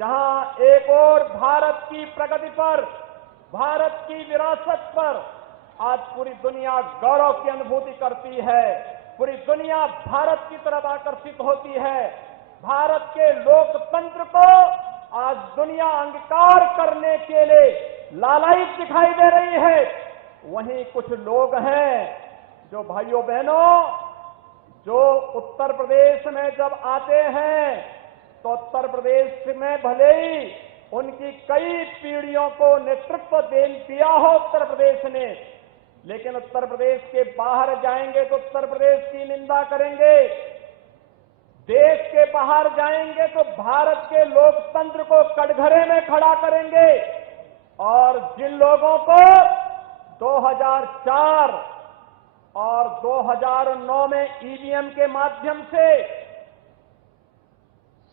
जहां एक और भारत की प्रगति पर, भारत की विरासत पर आज पूरी दुनिया गौरव की अनुभूति करती है, पूरी दुनिया भारत की तरफ आकर्षित होती है। भारत के लोकतंत्र को आज दुनिया अंगीकार करने के लिए लालायित दिखाई दे रही है। वहीं कुछ लोग हैं जो भाइयों बहनों, जो उत्तर प्रदेश में जब आते हैं तो उत्तर प्रदेश में भले ही उनकी कई पीढ़ियों को नेतृत्व दे दिया हो उत्तर प्रदेश ने, लेकिन उत्तर प्रदेश के बाहर जाएंगे तो उत्तर प्रदेश की निंदा करेंगे। देश के बाहर जाएंगे तो भारत के लोकतंत्र को कटघरे में खड़ा करेंगे। और जिन लोगों को 2004 और 2009 में ईवीएम के माध्यम से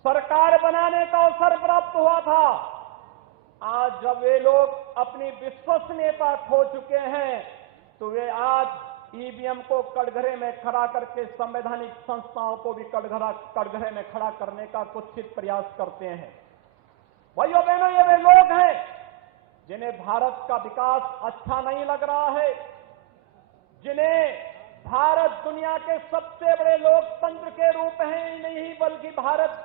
सरकार बनाने का अवसर प्राप्त हुआ था, आज जब वे लोग अपनी विश्वसनीयता खो चुके हैं तो वे आज ईवीएम को कटघरे में खड़ा करके संवैधानिक संस्थाओं को भी कटघरे में खड़ा करने का कुत्सित प्रयास करते हैं। भाइयों बहनों, ये वे लोग हैं जिन्हें भारत का विकास अच्छा नहीं लग रहा है, जिन्हें भारत दुनिया के सबसे बड़े लोकतंत्र के रूप में ही नहीं बल्कि भारत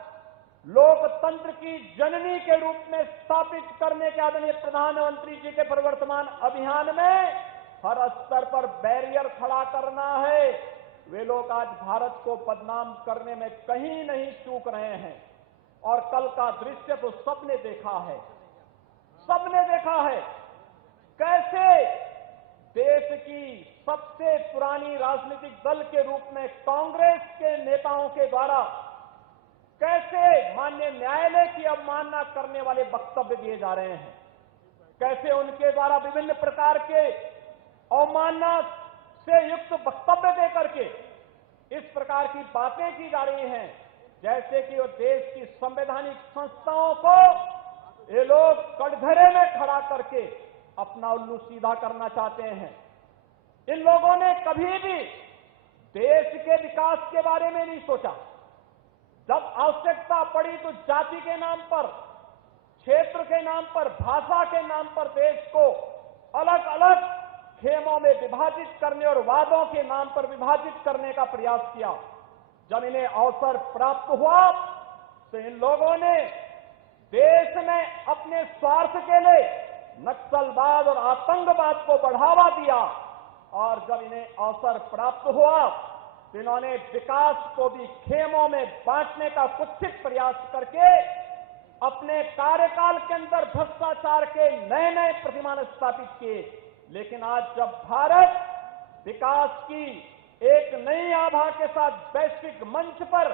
लोकतंत्र की जननी के रूप में स्थापित करने के आदरणीय प्रधानमंत्री जी के प्रवर्तमान अभियान में हर स्तर पर बैरियर खड़ा करना है। वे लोग आज भारत को बदनाम करने में कहीं नहीं चूक रहे हैं। और कल का दृश्य तो सबने देखा है, सबने देखा है कैसे देश की सबसे पुरानी राजनीतिक दल के रूप में कांग्रेस के नेताओं के द्वारा कैसे माननीय न्यायालय की अवमानना करने वाले वक्तव्य दिए जा रहे हैं, कैसे उनके द्वारा विभिन्न प्रकार के अवमानना से युक्त वक्तव्य देकर के इस प्रकार की बातें की जा रही हैं जैसे कि वो देश की संवैधानिक संस्थाओं को ये लोग कटघरे में खड़ा करके अपना उल्लू सीधा करना चाहते हैं। इन लोगों ने कभी भी देश के विकास के बारे में नहीं सोचा। जब आवश्यकता पड़ी तो जाति के नाम पर, क्षेत्र के नाम पर, भाषा के नाम पर देश को अलग अलग खेमों में विभाजित करने और वादों के नाम पर विभाजित करने का प्रयास किया। जब इन्हें अवसर प्राप्त हुआ तो इन लोगों ने देश में अपने स्वार्थ के लिए नक्सलवाद और आतंकवाद को बढ़ावा दिया। और जब इन्हें अवसर प्राप्त हुआ तो इन्होंने विकास को भी खेमों में बांटने का कुत्सित प्रयास करके अपने कार्यकाल के अंदर भ्रष्टाचार के नए नए प्रतिमान स्थापित किए। लेकिन आज जब भारत विकास की एक नई आभा के साथ वैश्विक मंच पर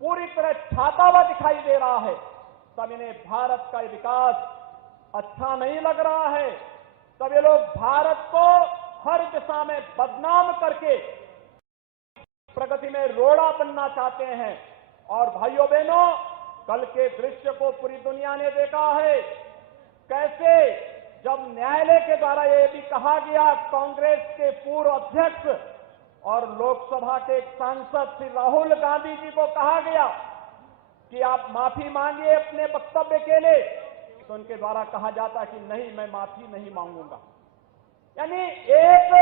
पूरी तरह छाता हुआ दिखाई दे रहा है, तब इन्हें भारत का विकास अच्छा नहीं लग रहा है। तब ये लोग भारत को हर दिशा में बदनाम करके प्रगति में रोड़ा बनना चाहते हैं। और भाइयों बहनों, कल के दृश्य को पूरी दुनिया ने देखा है कैसे जब न्यायालय के द्वारा यह भी कहा गया, कांग्रेस के पूर्व अध्यक्ष और लोकसभा के एक सांसद श्री राहुल गांधी जी को कहा गया कि आप माफी मांगिए अपने वक्तव्य के लिए, तो उनके द्वारा कहा जाता कि नहीं, मैं माफी नहीं मांगूंगा। यानी एक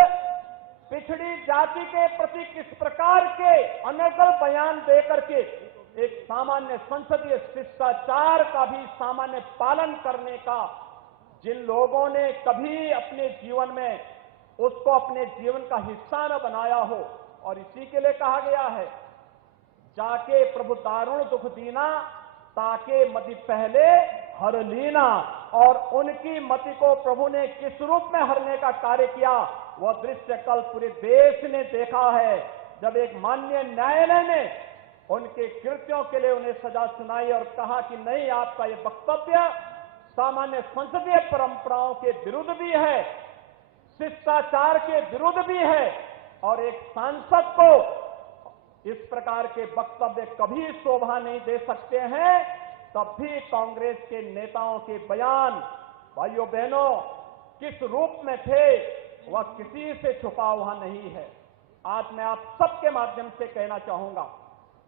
पिछड़ी जाति के प्रति किस प्रकार के अनर्गल बयान देकर के एक सामान्य संसदीय शिष्टाचार का भी सामान्य पालन करने का जिन लोगों ने कभी अपने जीवन में उसको अपने जीवन का हिस्सा न बनाया हो, और इसी के लिए कहा गया है, जाके प्रभु दारुण दुख दीना, ताके मति पहले हर लीना। और उनकी मति को प्रभु ने किस रूप में हरने का कार्य किया, वह दृश्य कल पूरे देश ने देखा है, जब एक माननीय न्यायालय ने उनके कृत्यों के लिए उन्हें सजा सुनाई और कहा कि नहीं, आपका ये वक्तव्य सामान्य संसदीय परंपराओं के विरुद्ध भी है, शिष्टाचार के विरुद्ध भी है, और एक सांसद को इस प्रकार के वक्तव्य कभी शोभा नहीं दे सकते हैं। तब भी कांग्रेस के नेताओं के बयान भाइयों बहनों किस रूप में थे वह किसी से छुपा हुआ नहीं है। आज मैं आप सबके माध्यम से कहना चाहूंगा,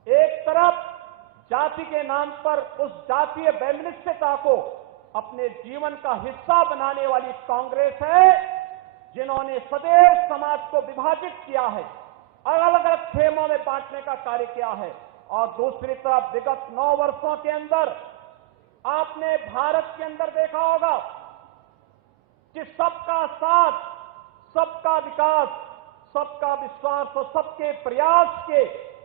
एक तरफ जाति के नाम पर उस जातीय वैमनस्यता को अपने जीवन का हिस्सा बनाने वाली कांग्रेस है, जिन्होंने सदैव समाज को विभाजित किया है, अलग अलग खेमों में बांटने का कार्य किया है। और दूसरी तरफ विगत 9 वर्षों के अंदर आपने भारत के अंदर देखा होगा कि सबका साथ, सबका विकास, सबका विश्वास और सबके प्रयास के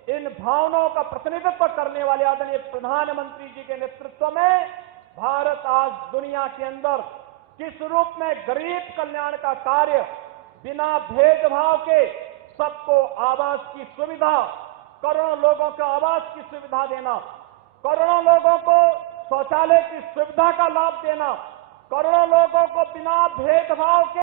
इन भावनाओं का प्रतिनिधित्व करने वाले आदरणीय प्रधानमंत्री जी के नेतृत्व में भारत आज दुनिया के अंदर किस रूप में गरीब कल्याण का कार्य बिना भेदभाव के सबको आवास की सुविधा, करोड़ों लोगों को आवास की सुविधा देना, करोड़ों लोगों को शौचालय की सुविधा का लाभ देना, करोड़ों लोगों को बिना भेदभाव के